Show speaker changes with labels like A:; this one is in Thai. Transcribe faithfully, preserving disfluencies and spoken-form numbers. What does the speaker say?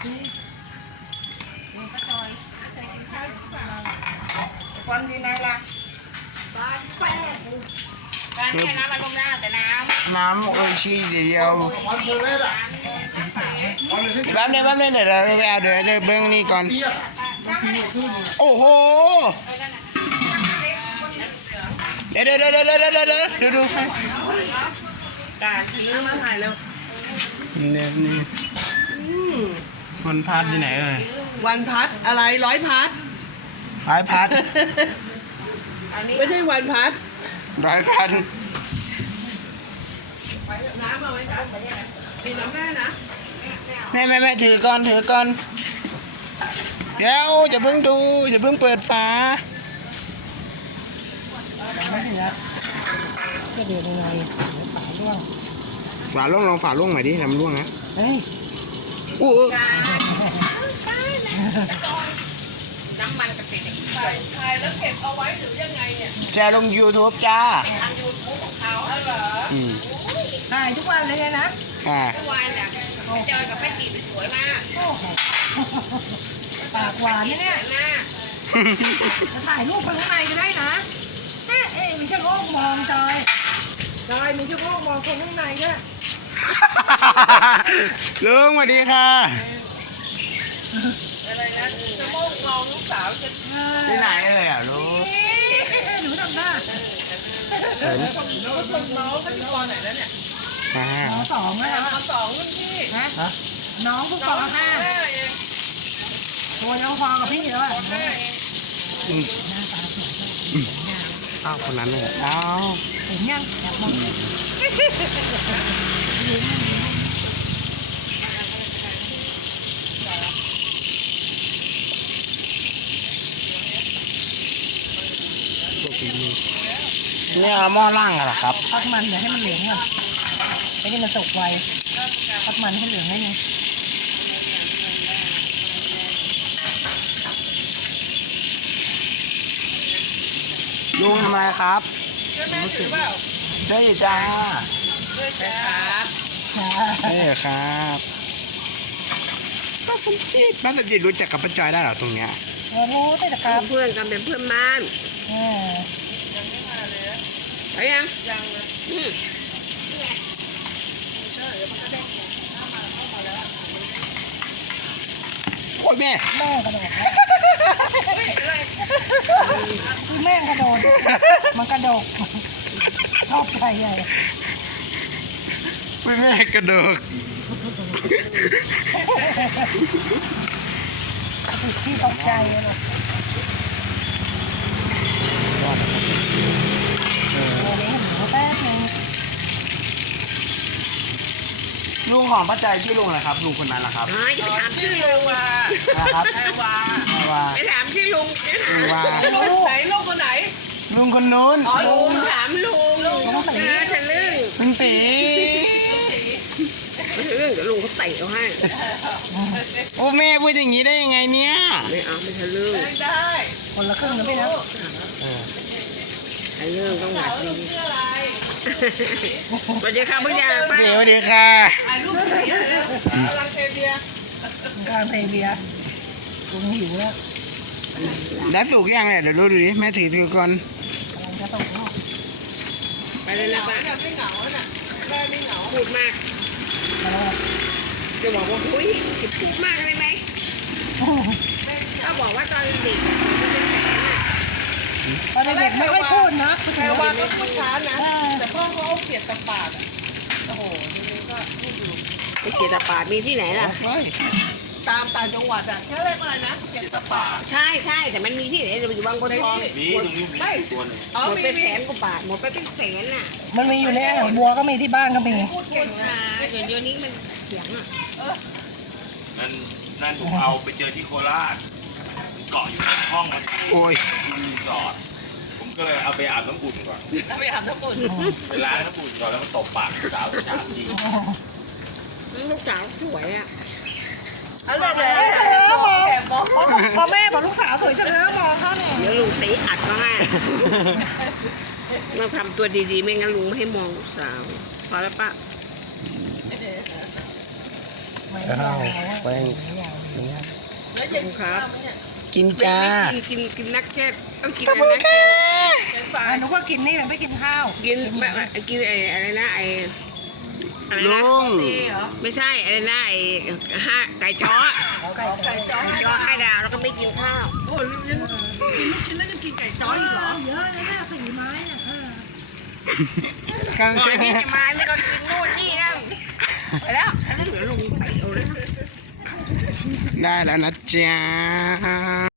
A: วันที่ไหนล่ะการแค่น้ำมันลงได้แต่น้ำ
B: น้ำโอชีเดียวแป๊บนึงแป๊บนึงเดี๋ยวเราไปเอาเดี๋ยวเดี๋ยวเบิ้งนี่ก่อนโอ้โหเดี๋ยวเดี๋ยวเดี๋ยวเดี๋ยวเดี๋ยวเดี๋ยวเดี๋ยวดูให้
A: การซื้อมาถ่ายเร็ว
B: เนี่ยนี่วันพัดที่ไหนเอ่ย
A: วันพัดอะไรร้อยพัด
B: ร้อยพัด
A: ไม่ใช่วันพัด
B: ร้อยพัด
A: น้ำเอาไว้จ้ะมีน้ำแม่นะ
B: แม่แม่แม่ถือก่อนถือก่อนเดี๋ยวจะเพิ่งดูจะเพิ่งเปิดฝา
A: ไม่ถึงแล้วจะเดือดยังไงฝาล่วง
B: ฝาล่วงลองฝาล่วงหน่อยดิทำล่วงนะ
A: เฮ้ย
B: อู้
A: น้ำมันกระติกใส่ถ่ายแล้วเก็บเอาไว้หรือยังไงเนี่ย
B: แชร์ลง ยูทูบ จ้า
A: ทาง ยูทูบ ของเขาเหรอ
B: อืม
A: ถ่ายทุกวันเลยนะ
B: อ่า
A: ทุกวันเนี่ยเจอกับแม่จีสวยมากปากหวานเนี่ยนะจะถ่ายรูปข้างในก็ได้นะเอ๊ะเอ๊ะมีช่างโอ้มองจอยจอยมีช่างโอ้มองคนข้างในด้วย
B: ลุงสวัสดีค่ะ
A: อะไรนะจะโมกมองลูกสาวจะ
B: ที่ไหนเลยอ่ะลุง
A: หนูทำหน้าคนน้องเป็นปอไหนแล้วเนี่ยปอสองแล้วปอสองรุ่นพี่น้องเพิ่งปอห้าตัวน้องพอกับพี่แล้วอ่ะ
B: อ้าวคนนั้นเลยอ้าว
A: เห็นยังอยากมอง
B: เนี่ยหม้อล่างกันเหรอครับ
A: ทอดมันอย่าให้มันเหลืองก่อนไอ้นี่มันสุกไวทอดมันให้เหลืองให้นึง
B: ลุงทำอะไรครับ
A: แม่ถือเปล่า
B: ได้จ้า
A: ได้ครับ
B: ได้ครับป้าสมจิตป้าสมจิตรู้จักกับป้าจอยได้เหรอตรงเนี้ย
A: รู้ได้แต่ครับเพื่อนกันเป็นเพื่อนบ้านไปยังยังเลย
B: โอ้ยแม่
A: แม่กระโดดคือแม่กระโดดมันกระโดดชอบใจใหญ่
B: ไม่แม่กระโดด
A: ที่ตกใจเลย
B: ลุงของป้าใจชื่อลุงอะไรครับลุงคนนั้นแหละครับ
A: อย่าไปถามชื่อลุงว่ะ
B: นะครับว่า
A: ไปถามชื่อลุง
B: ว่า
A: ลุงไหนลุงคนไหน
B: ลุงคนนู้น
A: ลุงถามลุงลุงทะลึ่ง
B: ลุงตี
A: ไม่ทะลึ่งเดี๋ยวลุงเขาเตะเอาให้
B: โอ้แม่พูดอย่างนี้ได้ยังไงเนี่ย
A: ไม่เอาไม่ทะลึ่งได้คนละครึ่งนะพี่นะทะลึ่งต้องหวานดีสวัสดีค่ะพี่ยาป้า
B: สวัสดีค่ะ
A: ลูกไหนกำลังเทเบียกำลังเทเบียลุงหิวแล้ว
B: แล้วสุกยังเนี่ยเดี๋ยวดูดูดิแม่ถือถือก่อน
A: ไปเลยนะป้าไม่เหงาน่ะแม่ไม่เหงาพูดมากจะบอกว่าอุ้ยพูดมากได้ไหมถ้าบอกว่าตอนเด็กตอนเด็กไม่ค่อยพูดนะแค่ว่าก็พูดช้านะแต่พ่อเขาเอาเกียรติปาดโอ้โหนี่ก็พูดอยู่ไอ้เกียรติปาดมีที่ไหนล่ะตามต่างจังหวัดอ่ะแค่เรียกอะไรนะเกียรติปาดใช่ใช่แต่มันมีที่ไหนจะไปอยู่บางบัวทอง
C: มีตรงนี้มีตัวนึง
A: หมดไปแสนกว่าบาทหมดไปเป็นแสนอ่ะมันมีอยู่ในอ่างบัวก็มีที่บ้านก็มีพูดเก่งนะเดี๋ยวเดี๋ยวนี้มันเสียงอ่ะ
C: นั่นนั่นผมเอาไปเจอที่โคราชเกาะอยู่ในห้องมัน
B: โอ้ย
C: รีสอร์ทผมก็เลยเอาไปอาบน้ำอุ่นก่อน
A: ไปอาบน้ำอุ่น
C: ไปล้างน้ำอุ่นก่อนแล้วมันตบปากสาวสาวจริง
A: ลูกสาวสวยอ่ะอะไรเลยพอแม่บอกลูกสาวสวยจังเลยมองเขาเนี่ยเดี๋ยวลุงตีอัดก็ให้เราทำตัวดีๆไม่งั้นลุงไม่ให้มองลูกสาวพอแล้วปะไม่
B: ข้าวแป้ง
A: แล้วยังครับ
B: กินจ้า
A: กินกินกินนักเก็ตต้องกินอะไรนะ
D: หนูก็กินนี่แหละไม่กินข้าว
A: กินแบบกินไอ้อะไรนะไอ้อะไรนะ
B: ลุง
A: ไม่ใช่อะไรนะไอ้ห้าไก่จ้อ
D: ไก่ไก่จ้อ
A: ไก่จ้อห้าดาวแล้วก็ไม่กินข้าว
D: โอ้ยยังกินลูกชิ้นแล้วยังกินไก่จ้ออีกเหรอเยอะเลยแม่สี่ไม้เนี่ย
B: กลาง
A: ก่อนที่จะมาไม่ก็กินนู่นนี่นั่นไปแล้วอันนั้นเหลือลุงไปเอาเลย
B: ได้แล้วนะจ๊ะ